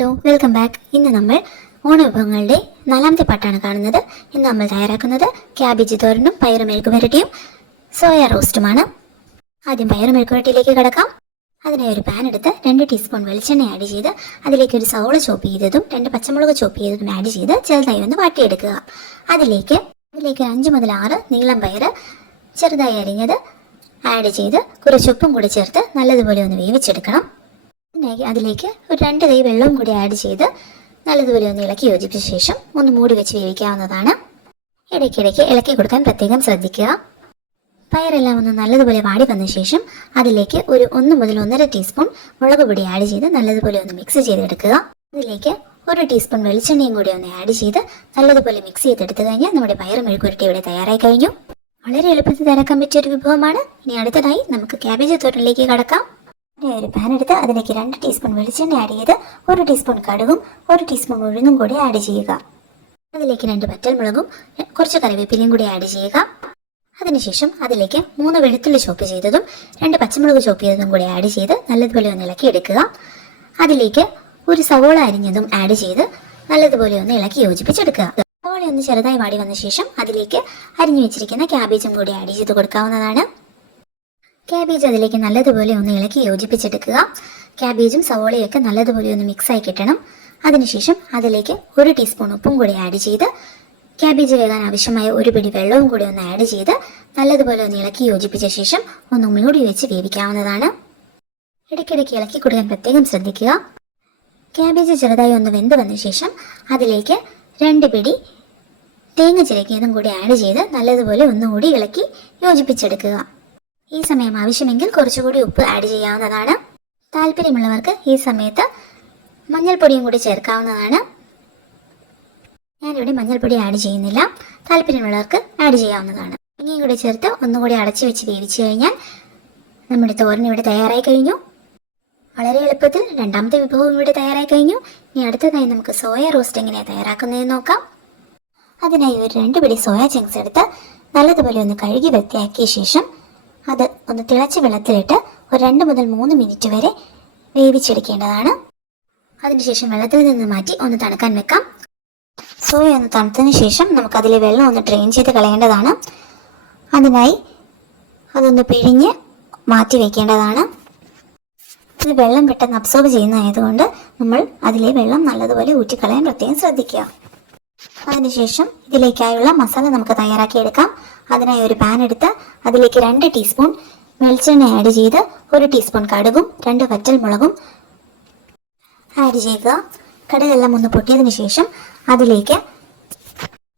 Hello, welcome back. ഇന്ന് നമ്മൾ ഓണവിഭവങ്ങളുടെ നാലാമത്തെ പാട്ടാണ് കാണുന്നത്. ഇന്ന് നമ്മൾ തയ്യാറാക്കുന്നത് ക്യാബേജ് തോരനും പയറ് മെഴുക്ക് പുരട്ടിയും സോയ റോസ്റ്റുമാണ്. ആദ്യം പയറ് മെഴുക്ക് പുരട്ടിയിലേക്ക് കിടക്കാം. അതിനായി ഒരു പാൻ എടുത്ത് 2 ടീസ്പൂൺ വെളിച്ചെണ്ണ ആഡ് ചെയ്ത് അതിലേക്ക് ഒരു സവോള ചോപ്പ് ചെയ്തതും 2 പച്ചമുളക് ചോപ്പ് ചെയ്തതും ആഡ് ചെയ്ത് ചെറുതായി ഒന്ന് വാട്ടിയെടുക്കുക. അതിലേക്ക് 5 മുതൽ 6 നീളം പയറ് ചെറുതായി അരിഞ്ഞത് ആഡ് ചെയ്ത് കുറച്ച് ഉപ്പും കൂടി ചേർത്ത് നല്ലതുപോലെ ഒന്ന് വേവിച്ചെടുക്കണം. അതിലേക്ക് ഒരു 2 കൈ വെള്ളവും കൂടി ആഡ് ചെയ്ത് നല്ലതുപോലെ ഒന്ന് ഇളക്കി യോജിപ്പിച്ച ശേഷം ഒന്ന് മൂടി വെച്ച് വേവിക്കാവുന്നതാണ്. ഇടയ്ക്കിടയ്ക്ക് ഇളക്കി കൊടുക്കാൻ പ്രത്യേകം ശ്രദ്ധിക്കുക. പയറെല്ലാം ഒന്ന് നല്ലതുപോലെ വാടി വന്ന ശേഷം അതിലേക്ക് ഒരു 1 മുതൽ 1.5 ടീസ്പൂൺ മുളക് പൊടി ആഡ് ചെയ്ത് നല്ലതുപോലെ ഒന്ന് മിക്സ് ചെയ്തെടുക്കുക. അതിലേക്ക് 1 ടീസ്പൂൺ വെളിച്ചെണ്ണയും കൂടി ഒന്ന് ആഡ് ചെയ്ത് നല്ലതുപോലെ മിക്സ് ചെയ്തെടുത്തു കഴിഞ്ഞാൽ നമ്മുടെ പയറ് മെഴുക്ക് പുരട്ടി ഇവിടെ തയ്യാറായി കഴിഞ്ഞു. വളരെ എളുപ്പത്തിൽ തയ്യാറാക്കാൻ പറ്റിയ ഒരു വിഭവമാണ്. ഇനി അടുത്തതായി നമുക്ക് ക്യാബേജ് തോരനിലേക്ക് കടക്കാം. ഒരു പാൻ എടുത്ത് അതിലേക്ക് 2 ടീസ്പൂൺ വെളിച്ചെണ്ണ ആഡ് ചെയ്ത് 1 ടീസ്പൂൺ കടുകും 1 ടീസ്പൂൺ ഉഴുന്നും കൂടി ആഡ് ചെയ്യുക. അതിലേക്ക് 2 പച്ചമുളകും കുറച്ച് കറിവേപ്പിലയും കൂടി ആഡ് ചെയ്യുക. അതിനുശേഷം അതിലേക്ക് 3 വെളുത്തുള്ളി ചോപ്പ് ചെയ്തതും 2 പച്ചമുളക് ചോപ്പ് ചെയ്തതും കൂടി ആഡ് ചെയ്ത് നല്ലതുപോലെ ഒന്ന് ഇളക്കി എടുക്കുക. അതിലേക്ക് ഒരു സവോള അരിഞ്ഞതും ആഡ് ചെയ്ത് നല്ലതുപോലെ ഒന്ന് ഇളക്കി യോജിപ്പിച്ചെടുക്കുക. സവോള ഒന്ന് ചെറുതായി വാടി വന്ന ശേഷം അതിലേക്ക് അരിഞ്ഞു വെച്ചിരിക്കുന്ന ക്യാബേജും കൂടി ആഡ് ചെയ്ത് കൊടുക്കാവുന്നതാണ്. ക്യാബേജ് അതിലേക്ക് നല്ലതുപോലെ ഒന്ന് ഇളക്കി യോജിപ്പിച്ചെടുക്കുക. ക്യാബേജും സവോളയും ഒക്കെ നല്ലതുപോലെ ഒന്ന് മിക്സായി കിട്ടണം. അതിനുശേഷം അതിലേക്ക് 1 ടീസ്പൂൺ ഉപ്പും കൂടി ആഡ് ചെയ്ത് ക്യാബേജ് വേകാൻ ആവശ്യമായ ഒരു പിടി വെള്ളവും കൂടി ഒന്ന് ആഡ് ചെയ്ത് നല്ലതുപോലെ ഒന്ന് ഇളക്കി യോജിപ്പിച്ച ശേഷം ഒന്ന് മൂടി വെച്ച് വേവിക്കാവുന്നതാണ്. ഇടയ്ക്കിടയ്ക്ക് ഇളക്കി കൊടുക്കാൻ പ്രത്യേകം ശ്രദ്ധിക്കുക. ക്യാബേജ് ചെറുതായി ഒന്ന് വെന്ത് വന്ന ശേഷം അതിലേക്ക് 2 പിടി തേങ്ങ ചിരകിയതും കൂടി ആഡ് ചെയ്ത് നല്ലതുപോലെ ഒന്നുകൂടി ഇളക്കി യോജിപ്പിച്ചെടുക്കുക. ഈ സമയം ആവശ്യമെങ്കിൽ കുറച്ചുകൂടി ഉപ്പ് ആഡ് ചെയ്യാവുന്നതാണ്. താല്പര്യമുള്ളവർക്ക് ഈ സമയത്ത് മഞ്ഞൾപ്പൊടിയും കൂടി ചേർക്കാവുന്നതാണ്. ഞാനിവിടെ മഞ്ഞൾപ്പൊടി ആഡ് ചെയ്യുന്നില്ല. താല്പര്യമുള്ളവർക്ക് ആഡ് ചെയ്യാവുന്നതാണ്. തേങ്ങയും കൂടി ചേർത്ത് ഒന്നുകൂടി അടച്ചു വെച്ച് വേവിച്ചു കഴിഞ്ഞാൽ നമ്മുടെ തോരൻ ഇവിടെ തയ്യാറായി കഴിഞ്ഞു. വളരെ എളുപ്പത്തിൽ രണ്ടാമത്തെ വിഭവം ഇവിടെ തയ്യാറായി കഴിഞ്ഞു. ഇനി അടുത്തതായി നമുക്ക് സോയ റോസ്റ്റ് എങ്ങനെയാണ് തയ്യാറാക്കുന്നതെന്ന് നോക്കാം. അതിനായി ഒരു 2 പിടി സോയ ചങ്ക്സ് എടുത്ത് നല്ലതുപോലെ ഒന്ന് കഴുകി വൃത്തിയാക്കിയ ശേഷം അത് ഒന്ന് തിളച്ച വെള്ളത്തിലിട്ട് ഒരു 2 മുതൽ 3 മിനിറ്റ് വരെ വേവിച്ചെടുക്കേണ്ടതാണ്. അതിനുശേഷം വെള്ളത്തിൽ നിന്ന് മാറ്റി ഒന്ന് തണുക്കാൻ വെക്കാം. സോയ ഒന്ന് തണുത്തതിന് ശേഷം നമുക്കതിലെ വെള്ളം ഒന്ന് ഡ്രെയിൻ ചെയ്ത് കളയേണ്ടതാണ്. അതിനായി അതൊന്ന് പിഴിഞ്ഞ് മാറ്റി വയ്ക്കേണ്ടതാണ്. ഇത് വെള്ളം പെട്ടെന്ന് അബ്സോർബ് ചെയ്യുന്നതായതുകൊണ്ട് നമ്മൾ അതിലെ വെള്ളം നല്ലതുപോലെ ഊറ്റിക്കളയാൻ പ്രത്യേകം ശ്രദ്ധിക്കുക. അതിനുശേഷം ഇതിലേക്കായുള്ള മസാല നമുക്ക് തയ്യാറാക്കിയെടുക്കാം. അതിനായി ഒരു പാൻ എടുത്ത് അതിലേക്ക് 2 ടീസ്പൂൺ വെളിച്ചെണ്ണ ആഡ് ചെയ്ത് 1 ടീസ്പൂൺ കടുകും 2 വറ്റൽമുളകും ആഡ് ചെയ്യുക. കടുകെല്ലാം ഒന്ന് പൊട്ടിയതിന് ശേഷം അതിലേക്ക്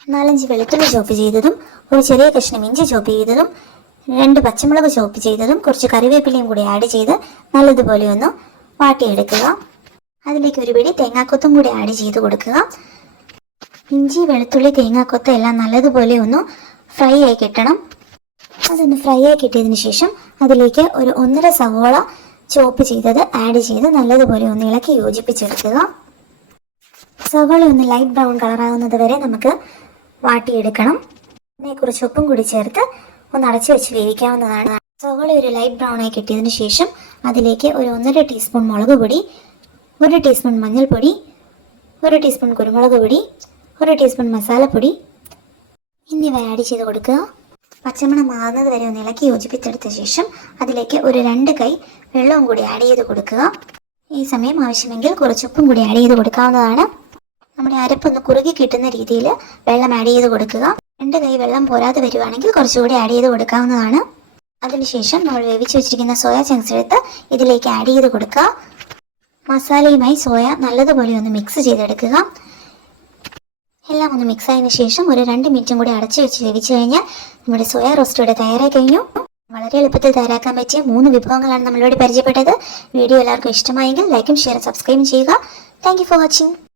4-5 വെളുത്തുള്ളി ചോപ്പ് ചെയ്തതും ഒരു ചെറിയ കഷ്ണം ഇഞ്ചി ചോപ്പ് ചെയ്തതും 2 പച്ചമുളക് ചോപ്പ് ചെയ്തതും കുറച്ച് കറിവേപ്പിലയും കൂടി ആഡ് ചെയ്ത് നല്ലതുപോലെ ഒന്ന് വാട്ടിയെടുക്കുക. അതിലേക്ക് ഒരു പിടി തേങ്ങാക്കൊത്തും കൂടി ആഡ് ചെയ്ത് കൊടുക്കുക. ഇഞ്ചി, വെളുത്തുള്ളി, തേങ്ങാക്കൊത്ത് എല്ലാം നല്ലതുപോലെ ഒന്ന് ഫ്രൈ ആയി കിട്ടണം. അതൊന്ന് ഫ്രൈ ആയി കിട്ടിയതിന് ശേഷം അതിലേക്ക് ഒരു 1.5 സവോള ചോപ്പ് ചെയ്തത് ആഡ് ചെയ്ത് നല്ലതുപോലെ ഒന്ന് ഇളക്കി യോജിപ്പിച്ചെടുക്കുക. സവോള ഒന്ന് ലൈറ്റ് ബ്രൗൺ കളറാകുന്നത് വരെ നമുക്ക് വാട്ടിയെടുക്കണം. അതിനെക്കുറിച്ച് ഉപ്പും കൂടി ചേർത്ത് ഒന്ന് അടച്ചു വെച്ച് വേവിക്കാവുന്നതാണ്. സവോള ഒരു ലൈറ്റ് ബ്രൗൺ ആയി കിട്ടിയതിന് ശേഷം അതിലേക്ക് ഒരു 1.5 ടീസ്പൂൺ മുളക് പൊടി, 1 ടീസ്പൂൺ മഞ്ഞൾപ്പൊടി, 1 ടീസ്പൂൺ കുരുമുളക് പൊടി, 1 ടീസ്പൂൺ മസാലപ്പൊടി എന്നിവ ആഡ് ചെയ്ത് കൊടുക്കുക. പച്ചമണം മാറുന്നത് വരെ ഒന്ന് ഇളക്കി യോജിപ്പിച്ചെടുത്ത ശേഷം അതിലേക്ക് ഒരു 2 കൈ വെള്ളവും കൂടി ആഡ് ചെയ്ത് കൊടുക്കുക. ഈ സമയം ആവശ്യമെങ്കിൽ കുറച്ച് ഉപ്പും കൂടി ആഡ് ചെയ്ത് കൊടുക്കാവുന്നതാണ്. നമ്മുടെ അരപ്പൊന്ന് കുറുകി കിട്ടുന്ന രീതിയിൽ വെള്ളം ആഡ് ചെയ്ത് കൊടുക്കുക. 2 കൈ വെള്ളം പോരാതെ വരുവാണെങ്കിൽ കുറച്ചുകൂടി ആഡ് ചെയ്ത് കൊടുക്കാവുന്നതാണ്. അതിനുശേഷം നമ്മൾ വേവിച്ച് വെച്ചിരിക്കുന്ന സോയ ചങ്ക്സ് എടുത്ത് ഇതിലേക്ക് ആഡ് ചെയ്ത് കൊടുക്കുക. മസാലയുമായി സോയ നല്ലതുപോലെ ഒന്ന് മിക്സ് ചെയ്തെടുക്കുക. എല്ലാം ഒന്ന് മിക്സ് ആയതിനു ശേഷം ഒരു 2 മിനിറ്റും കൂടി അടച്ചു വെച്ച് വേവിച്ചു കഴിഞ്ഞാൽ നമ്മുടെ സോയ റോസ്റ്റ് ഇവിടെ തയ്യാറായി കഴിഞ്ഞു. വളരെ എളുപ്പത്തിൽ തയ്യാറാക്കാൻ പറ്റിയ 3 വിഭവങ്ങളാണ് നമ്മളിവിടെ പരിചയപ്പെട്ടത്. വീഡിയോ എല്ലാവർക്കും ഇഷ്ടമായെങ്കിൽ ലൈക്കും ഷെയറും സബ്സ്ക്രൈബും ചെയ്യുക. Thank you for watching.